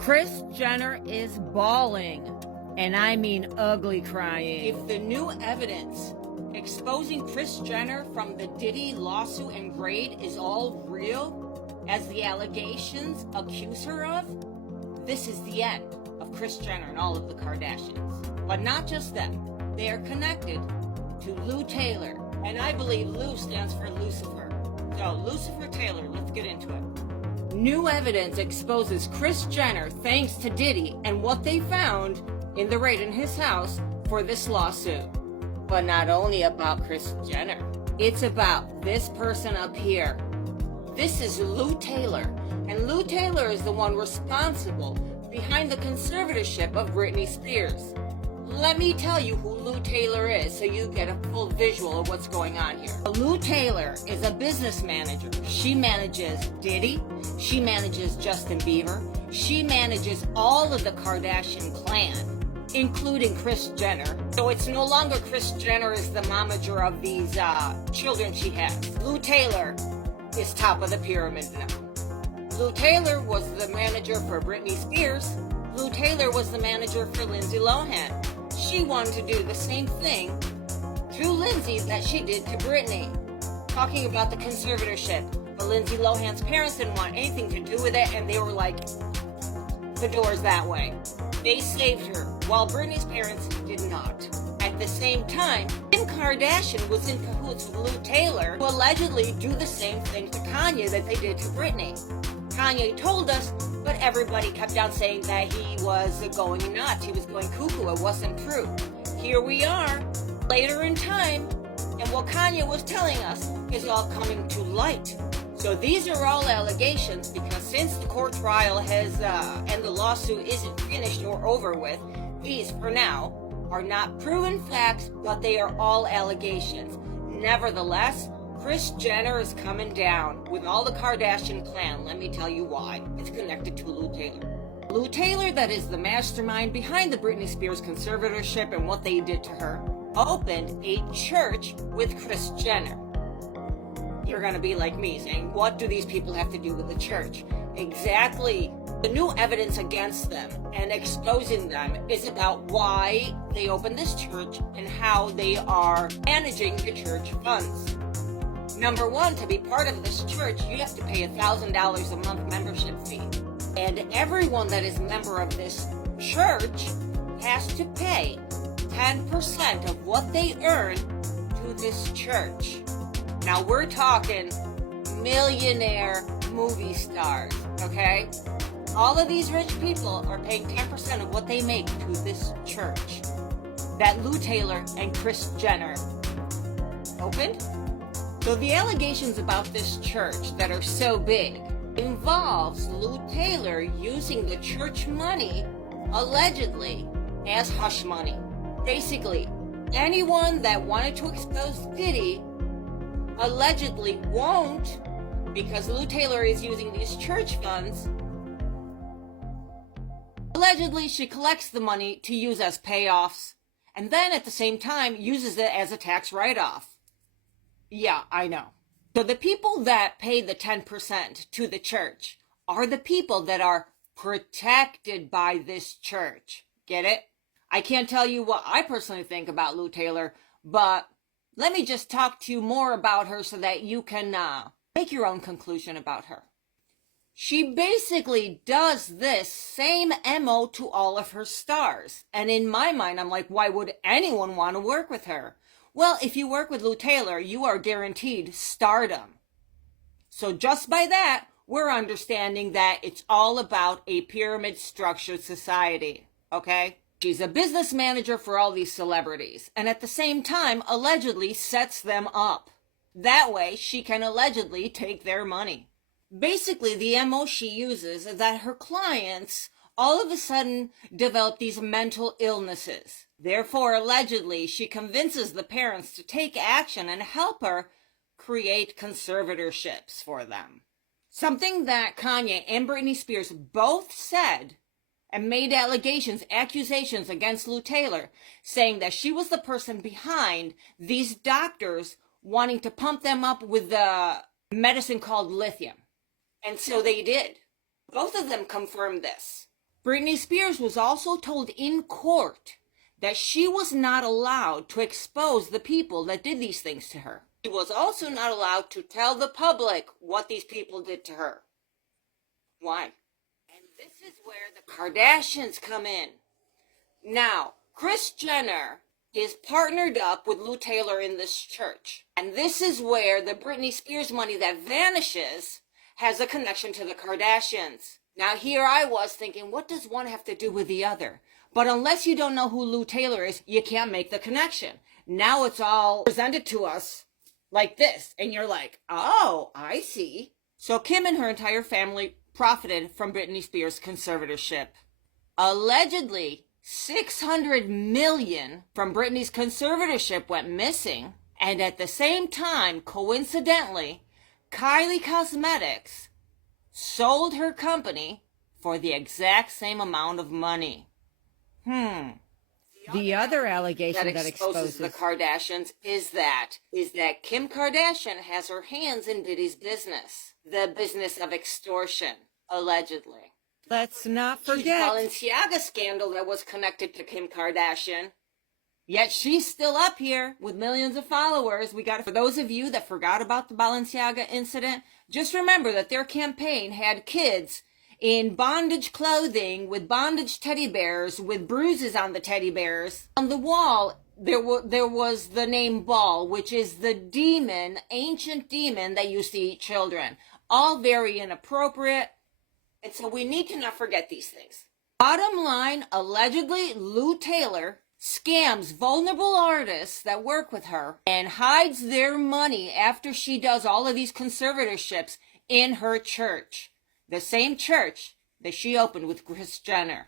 Kris Jenner is bawling, and I mean ugly crying. If the new evidence exposing Kris Jenner from the Diddy lawsuit and grade is all real, as the allegations accuse her of, this is the end of Kris Jenner and all of the Kardashians. But not just them. They are connected to Lou Taylor, and I believe Lou stands for Lucifer. So, Lucifer Taylor, let's get into it. New evidence exposes Kris Jenner thanks to Diddy and what they found in the raid in his house for this lawsuit. But not only about Kris Jenner, it's about this person up here. This is Lou Taylor, and Lou Taylor is the one responsible behind the conservatorship of Britney Spears. Let me tell you who Lou Taylor is so you get a full visual of what's going on here. Lou Taylor is a business manager. She manages Diddy, she manages Justin Bieber, she manages all of the Kardashian clan, including Kris Jenner. So it's no longer Kris Jenner is the momager of these children she has. Lou Taylor is top of the pyramid now. Lou Taylor was the manager for Britney Spears. Lou Taylor was the manager for Lindsay Lohan. She wanted to do the same thing to Lindsay that she did to Britney, talking about the conservatorship. But Lindsay Lohan's parents didn't want anything to do with it, and they were like, the door's that way. They saved her, while Britney's parents did not. At the same time, Kim Kardashian was in cahoots with Lou Taylor to allegedly do the same thing to Kanye that they did to Britney. Kanye told us, but everybody kept on saying that he was going nuts, he was going cuckoo, it wasn't true. Here we are, later in time, and what Kanye was telling us is all coming to light. So these are all allegations because since the court trial has, and the lawsuit isn't finished or over with, these, for now, are not proven facts, but they are all allegations. Nevertheless, Kris Jenner is coming down with all the Kardashian clan. Let me tell you why. It's connected to Lou Taylor. Lou Taylor, that is the mastermind behind the Britney Spears conservatorship and what they did to her, opened a church with Kris Jenner. You're going to be like me saying, what do these people have to do with the church? Exactly. The new evidence against them and exposing them is about why they opened this church and how they are managing the church funds. Number one, to be part of this church, you have to pay $1,000 a month membership fee. And everyone that is a member of this church has to pay 10% of what they earn to this church. Now we're talking millionaire movie stars, okay? All of these rich people are paying 10% of what they make to this church that Lou Taylor and Kris Jenner opened. So the allegations about this church that are so big involves Lou Taylor using the church money, allegedly, as hush money. Basically, anyone that wanted to expose Diddy allegedly won't because Lou Taylor is using these church funds. Allegedly, she collects the money to use as payoffs and then at the same time uses it as a tax write-off. Yeah, I know. So the people that pay the 10% to the church are the people that are protected by this church. Get it? I can't tell you what I personally think about Lou Taylor, but let me just talk to you more about her so that you can make your own conclusion about her. She basically does this same MO to all of her stars. And in my mind, I'm like, why would anyone want to work with her? Well, if you work with Lou Taylor, you are guaranteed stardom. So just by that, we're understanding that it's all about a pyramid structured society, okay? She's a business manager for all these celebrities, and at the same time, allegedly sets them up. That way, she can allegedly take their money. Basically, the MO she uses is that her clients all of a sudden develop these mental illnesses. Therefore, allegedly, she convinces the parents to take action and help her create conservatorships for them. Something that Kanye and Britney Spears both said and made accusations against Lou Taylor, saying that she was the person behind these doctors wanting to pump them up with the medicine called lithium. And so they did. Both of them confirmed this. Britney Spears was also told in court that she was not allowed to expose the people that did these things to her. She was also not allowed to tell the public what these people did to her. Why? And this is where the Kardashians come in. Now, Kris Jenner is partnered up with Lou Taylor in this church. And this is where the Britney Spears money that vanishes has a connection to the Kardashians. Now, here I was thinking, what does one have to do with the other? But unless you don't know who Lou Taylor is, you can't make the connection. Now it's all presented to us like this. And you're like, oh, I see. So Kim and her entire family profited from Britney Spears' conservatorship. Allegedly, $600 million from Britney's conservatorship went missing. And at the same time, coincidentally, Kylie Cosmetics sold her company for the exact same amount of money. The other allegation that exposes the Kardashians is that Kim Kardashian has her hands in Diddy's business. The business of extortion, allegedly. Let's not forget the Balenciaga scandal that was connected to Kim Kardashian. Yet she's still up here with millions of followers. For those of you that forgot about the Balenciaga incident, just remember that their campaign had kids in bondage clothing with bondage teddy bears with bruises on the teddy bears. On the wall, there was the name Baal, which is the demon, ancient demon that used to eat children. All very inappropriate. And so we need to not forget these things. Bottom line, allegedly, Lou Taylor scams vulnerable artists that work with her and hides their money after she does all of these conservatorships in her church. The same church that she opened with Kris Jenner.